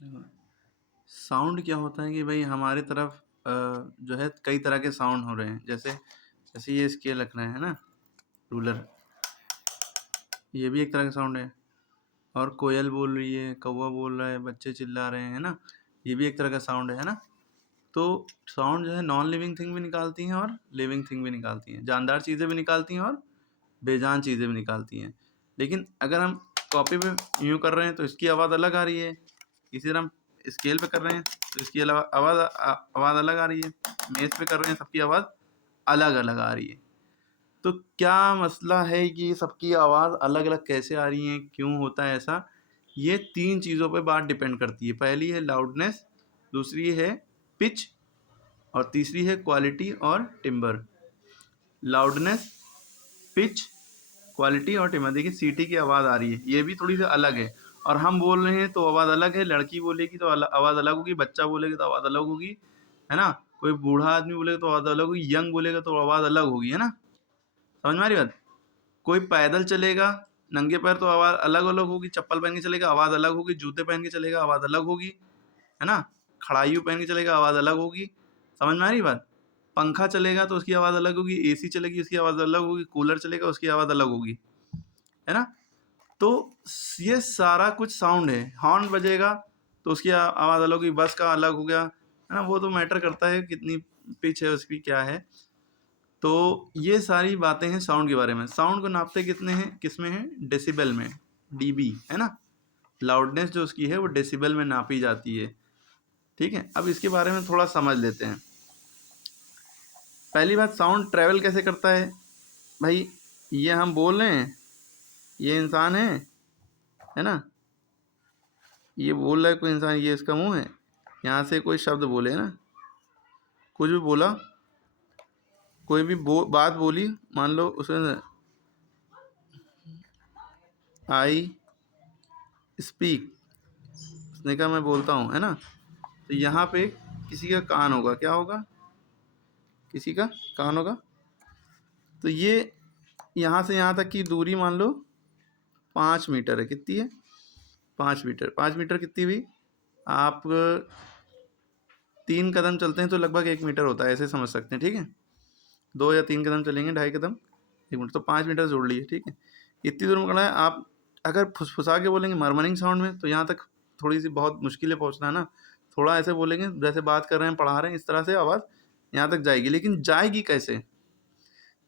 Sound क्या होता है कि भाई हमारे तरफ जो है कई तरह के साउंड हो रहे हैं। जैसे जैसे ये स्केल रख रहे हैं ना, रूलर, ये भी एक तरह का साउंड है। और कोयल बोल रही है, कौवा बोल रहा है, बच्चे चिल्ला रहे हैं ना, ये भी एक तरह का साउंड है ना। तो साउंड जो है नॉन लिविंग थिंग भी निकालती हैं और लिविंग थिंग भी निकालती हैं, जानदार चीज़ें भी निकालती हैं और बेजान चीज़ें भी निकालती हैं। लेकिन अगर हम कॉपी पे यूँ कर रहे हैं तो इसकी आवाज़ अलग आ रही है, इसी तरह हम स्केल पे कर रहे हैं तो इसकी आवाज़ अलग आ रही है, मेज़ पे कर रहे हैं सबकी आवाज़ अलग अलग आ रही है। तो क्या मसला है कि सबकी आवाज़ अलग अलग कैसे आ रही है, क्यों होता है ऐसा? ये 3 चीज़ों पे बात डिपेंड करती है। पहली है लाउडनेस, दूसरी है पिच और तीसरी है क्वालिटी और टिम्बर। लाउडनेस, पिच, क्वालिटी और टिम्बर। देखिए सीटी की आवाज़ आ रही है, ये भी थोड़ी सी अलग है, और हम बोल रहे हैं तो आवाज़ अलग है। लड़की बोलेगी तो आवाज़ अलग होगी, बच्चा बोलेगा तो आवाज़ अलग होगी, है ना। कोई बूढ़ा आदमी बोलेगा तो आवाज़ अलग होगी, यंग बोलेगा तो आवाज़ अलग होगी, है ना। समझ में आ रही बात? कोई पैदल चलेगा नंगे पैर तो आवाज़ अलग अलग होगी, चप्पल पहन के चलेगा आवाज़ अलग होगी, जूते पहन के चलेगा आवाज़ अलग होगी, है ना। खड़ाइयों पहन के चलेगा आवाज़ अलग होगी। समझ में आ रही बात? पंखा चलेगा तो उसकी आवाज़ अलग होगी, एसी चलेगी उसकी आवाज़ अलग होगी, कूलर चलेगा उसकी आवाज़ अलग होगी, है ना। तो ये सारा कुछ साउंड है। हॉर्न बजेगा तो उसकी आवाज़ अलग होगी, बस का अलग हो गया, है ना। वो तो मैटर करता है कितनी पिच है उसकी, क्या है। तो ये सारी बातें हैं साउंड के बारे में। साउंड को नापते कितने हैं, किस में है, डेसिबल में, डीबी, है ना। लाउडनेस जो उसकी है वो डेसिबल में नापी जाती है, ठीक है। अब इसके बारे में थोड़ा समझ लेते हैं। पहली बात, साउंड ट्रैवल कैसे करता है भाई। ये हम बोल रहे हैं, ये इंसान है ना, ये बोल रहा है कोई इंसान, ये इसका मुंह है, यहाँ से कोई शब्द बोले ना, कुछ भी बोला, कोई भी बात बोली, मान लो उसने आई स्पीक, उसने कहा मैं बोलता हूँ, है ना। तो यहाँ पे किसी का कान होगा, क्या होगा, किसी का कान होगा। तो ये यहाँ से यहाँ तक की दूरी मान लो 5 मीटर है। कितनी है, 5 मीटर। 5 मीटर कितनी हुई, आप 3 कदम चलते हैं तो लगभग 1 मीटर होता है, ऐसे समझ सकते हैं, ठीक है। 2 या 3 कदम चलेंगे, 2.5 कदम, 1 मीटर, तो 5 मीटर जोड़ लिए, ठीक है। इतनी दूर में खड़ा है। आप अगर फुसफुसा के बोलेंगे मर्मरिंग साउंड में तो यहाँ तक थोड़ी सी बहुत मुश्किल है पहुँचना, है ना। थोड़ा ऐसे बोलेंगे जैसे बात कर रहे हैं, पढ़ा रहे हैं, इस तरह से आवाज़ यहाँ तक जाएगी। लेकिन जाएगी कैसे,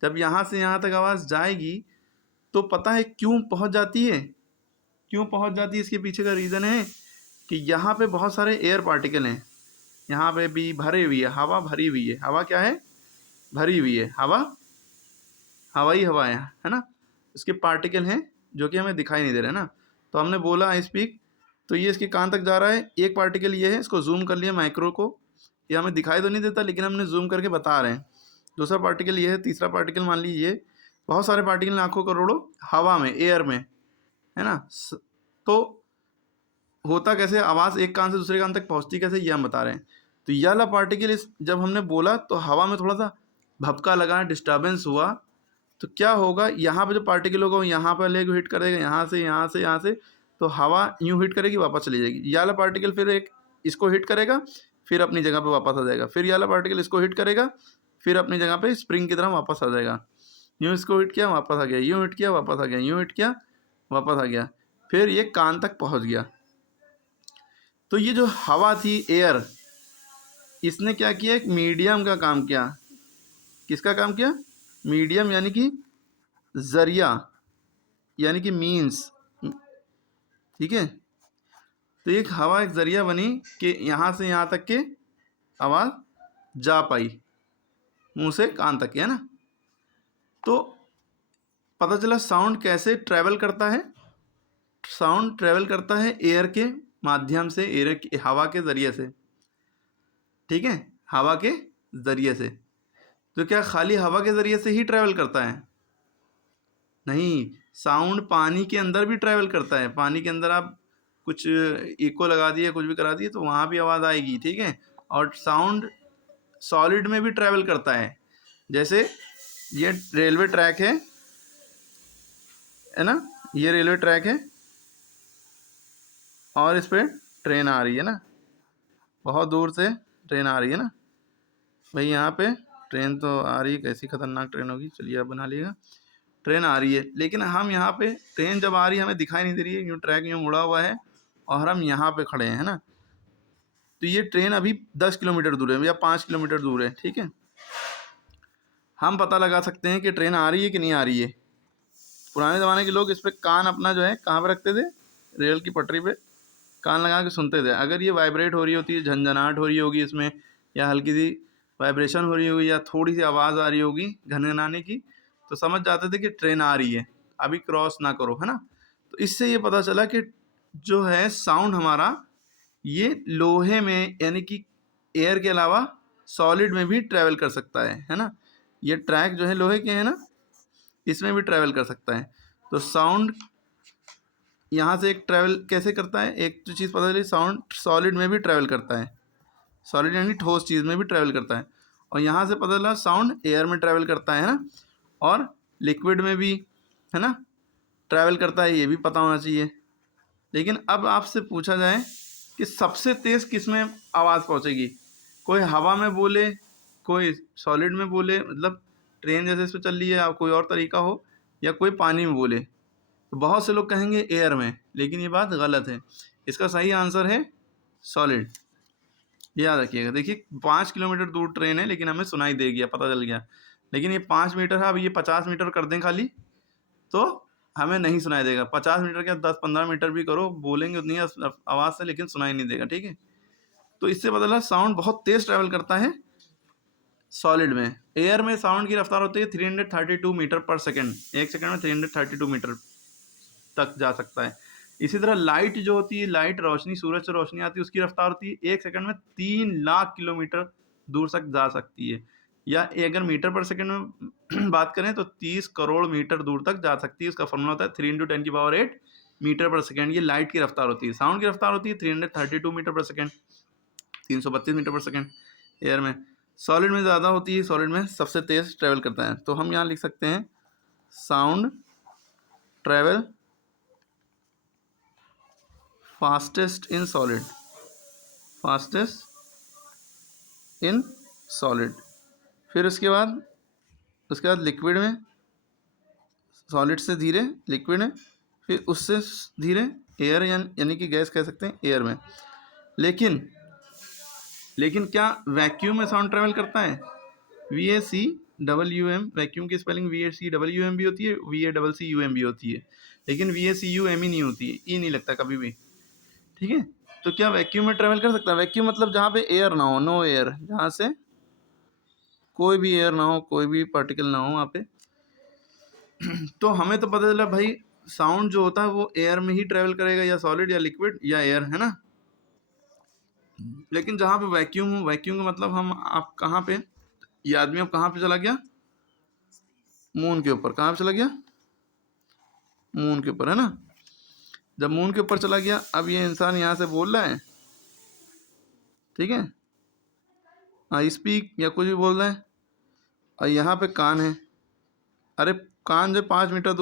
जब यहाँ से यहाँ तक आवाज़ जाएगी तो पता है क्यों पहुँच जाती है, क्यों पहुँच जाती है, इसके पीछे का रीज़न है कि यहाँ पे बहुत सारे एयर पार्टिकल हैं, यहाँ पे भी भरी हुई है हवा, भरी हुई है हवा, क्या है, भरी हुई है हवा, हवाई हवा है ना। इसके पार्टिकल हैं जो कि हमें दिखाई नहीं दे रहे ना। तो हमने बोला आई स्पीक, तो ये इसके कान तक जा रहा है। एक पार्टिकल ये है, इसको जूम कर लिया माइक्रो को, ये हमें दिखाई तो नहीं देता लेकिन हमने जूम करके बता रहे हैं। दूसरा पार्टिकल ये है, तीसरा पार्टिकल मान लीजिए, बहुत सारे पार्टिकल लाखों करोड़ों हवा में, एयर में, है ना। तो होता कैसे, आवाज़ एक कान से दूसरे कान तक पहुंचती कैसे, ये हम बता रहे हैं। तो ये वाला पार्टिकल इस जब हमने बोला तो हवा में थोड़ा सा भपका लगा, डिस्टर्बेंस हुआ, तो क्या होगा, यहाँ पे जो पार्टिकल होगा वो यहाँ पर लेके हिट करेगा, यहाँ से यहाँ से यहाँ से, तो हवा यूँ हिट करेगी वापस चली जाएगी। ये वाला पार्टिकल फिर एक इसको हिट करेगा, फिर अपनी जगह पे वापस आ जाएगा, फिर ये वाला पार्टिकल इसको हिट करेगा, फिर अपनी जगह पे स्प्रिंग की तरह वापस आ जाएगा। यूँ इसको हिट किया वापस आ गया, यूँ हिट किया वापस आ गया, यूँ हिट किया वापस आ गया, फिर ये कान तक पहुँच गया। तो ये जो हवा थी, एयर, इसने क्या किया, एक मीडियम का काम किया। किसका काम किया, मीडियम यानी कि ज़रिया, यानी कि मीन्स, ठीक है। तो एक हवा एक ज़रिया बनी कि यहाँ से यहाँ तक के आवाज़ जा पाई, मुंह से कान तक, है ना। तो पता चला साउंड कैसे ट्रैवल करता है। साउंड ट्रैवल करता है एयर के माध्यम से, एयर की हवा के ज़रिए से, ठीक है, हवा के ज़रिए से। तो क्या खाली हवा के ज़रिए से ही ट्रैवल करता है, नहीं। साउंड पानी के अंदर भी ट्रैवल करता है। पानी के अंदर आप कुछ इको लगा दिए, कुछ भी करा दिए तो वहाँ भी आवाज़ आएगी, ठीक है। और साउंड सॉलिड में भी ट्रैवल करता है। जैसे ये रेलवे ट्रैक है ना, ये रेलवे ट्रैक है और इस पर ट्रेन आ रही है ना, बहुत दूर से ट्रेन आ रही है ना भाई। यहाँ पे ट्रेन तो आ रही है, कैसी खतरनाक ट्रेन होगी, चलिए आप बना लीजिएगा। ट्रेन आ रही है, लेकिन हम यहाँ पे ट्रेन जब आ रही है हमें दिखाई नहीं दे रही है, यूँ ट्रैक यूँ मुड़ा हुआ है और हम यहाँ पे खड़े हैं, है ना। तो ये ट्रेन अभी 10 किलोमीटर दूर है या 5 किलोमीटर दूर है, ठीक है। हम पता लगा सकते हैं कि ट्रेन आ रही है कि नहीं आ रही है। पुराने ज़माने के लोग इस पर कान अपना जो है कहाँ पे रखते थे, रेल की पटरी पे कान लगा के सुनते थे। अगर ये वाइब्रेट हो रही होती है, झंझनाहट हो रही होगी इसमें, या हल्की सी वाइब्रेशन हो रही होगी, या थोड़ी सी आवाज़ आ रही होगी घनघनाने की, तो समझ जाते थे कि ट्रेन आ रही है, अभी क्रॉस ना करो, है ना। तो इससे ये पता चला कि जो है साउंड हमारा ये लोहे में यानी कि एयर के अलावा सॉलिड में भी ट्रैवल कर सकता है ना। ये ट्रैक जो है लोहे के है ना, इसमें भी ट्रैवल कर सकता है। तो साउंड यहाँ से एक ट्रैवल कैसे करता है, एक तो चीज़ पता चली, साउंड सॉलिड में भी ट्रैवल करता है, सॉलिड यानी ठोस चीज़ में भी ट्रैवल करता है। और यहाँ से पता चला साउंड एयर में ट्रैवल करता है ना, और लिक्विड में भी है ना ट्रैवल करता है, ये भी पता होना चाहिए। लेकिन अब आपसे पूछा जाए कि सबसे तेज़ किस में आवाज़ पहुँचेगी, कोई हवा में बोले, कोई सॉलिड में बोले, मतलब ट्रेन जैसे इस पर चल रही है, या कोई और तरीका हो, या कोई पानी में बोले। तो बहुत से लोग कहेंगे एयर में, लेकिन ये बात गलत है। इसका सही आंसर है सॉलिड, याद रखिएगा। देखिए 5 किलोमीटर दूर ट्रेन है, लेकिन हमें सुनाई दे गया, पता चल गया। लेकिन ये 5 मीटर है, अब ये 50 मीटर कर दें खाली तो हमें नहीं सुनाई देगा। 50 मीटर क्या 10-15 मीटर भी करो, बोलेंगे उतनी आवाज़ से, लेकिन सुनाई नहीं देगा, ठीक है। तो इससे पता चला साउंड बहुत तेज़ ट्रैवल करता है सॉलिड में। एयर में साउंड की रफ्तार होती है 332 मीटर पर सेकेंड, एक सेकेंड में 332 मीटर तक जा सकता है। इसी तरह लाइट जो होती है, लाइट रोशनी, सूरज से रोशनी आती है, उसकी रफ्तार होती है 1 सेकंड में 3 लाख किलोमीटर दूर तक जा सकती है। या अगर मीटर पर सेकंड में बात करें तो 30 करोड़ मीटर दूर तक जा सकती है। उसका फॉर्मूला होता है 3 × 10⁸ मीटर पर सेकंड। ये लाइट की रफ्तार होती है। साउंड की रफ्तार होती है 332 मीटर पर सेकंड, 332 मीटर पर सेकंड एयर में। सॉलिड में ज़्यादा होती है, सॉलिड में सबसे तेज़ ट्रैवल करता है। तो हम यहाँ लिख सकते हैं sound travel fastest in solid, fastest in solid. फिर उसके बाद लिक्विड में, सॉलिड से धीरे लिक्विड में, फिर उससे धीरे एयर यानी कि गैस कह सकते हैं एयर में। लेकिन क्या वैक्यूम में साउंड ट्रैवल करता है? VACWM, वैक्यूम की स्पेलिंग VACWM भी होती है, VACCUM भी होती है, लेकिन VACUM ही नहीं होती है, ई नहीं लगता कभी भी, ठीक है। तो क्या वैक्यूम में ट्रैवल कर सकता है? वैक्यूम मतलब जहाँ पे एयर ना हो, नो एयर, जहाँ से कोई भी एयर ना हो, कोई भी पार्टिकल ना हो वहाँ पे। तो हमें तो पता चला भाई साउंड जो होता है वो एयर में ही ट्रैवल करेगा, या सॉलिड या लिक्विड या एयर, है ना। लेकिन जहाँ पे वैक्यूम हो, वैक्यूम का मतलब आप कहाँ पे, ये आदमी अब कहाँ पे चला गया, मून के ऊपर। कहाँ पे चला गया? मून के ऊपर, है ना। जब मून के ऊपर चला गया, अब ये इंसान यहाँ से बोल रहा है, ठीक है, आई स्पीक या कुछ भी बोल रहा है, और यहाँ पे कान है। अरे कान जो 5 मीटर दूर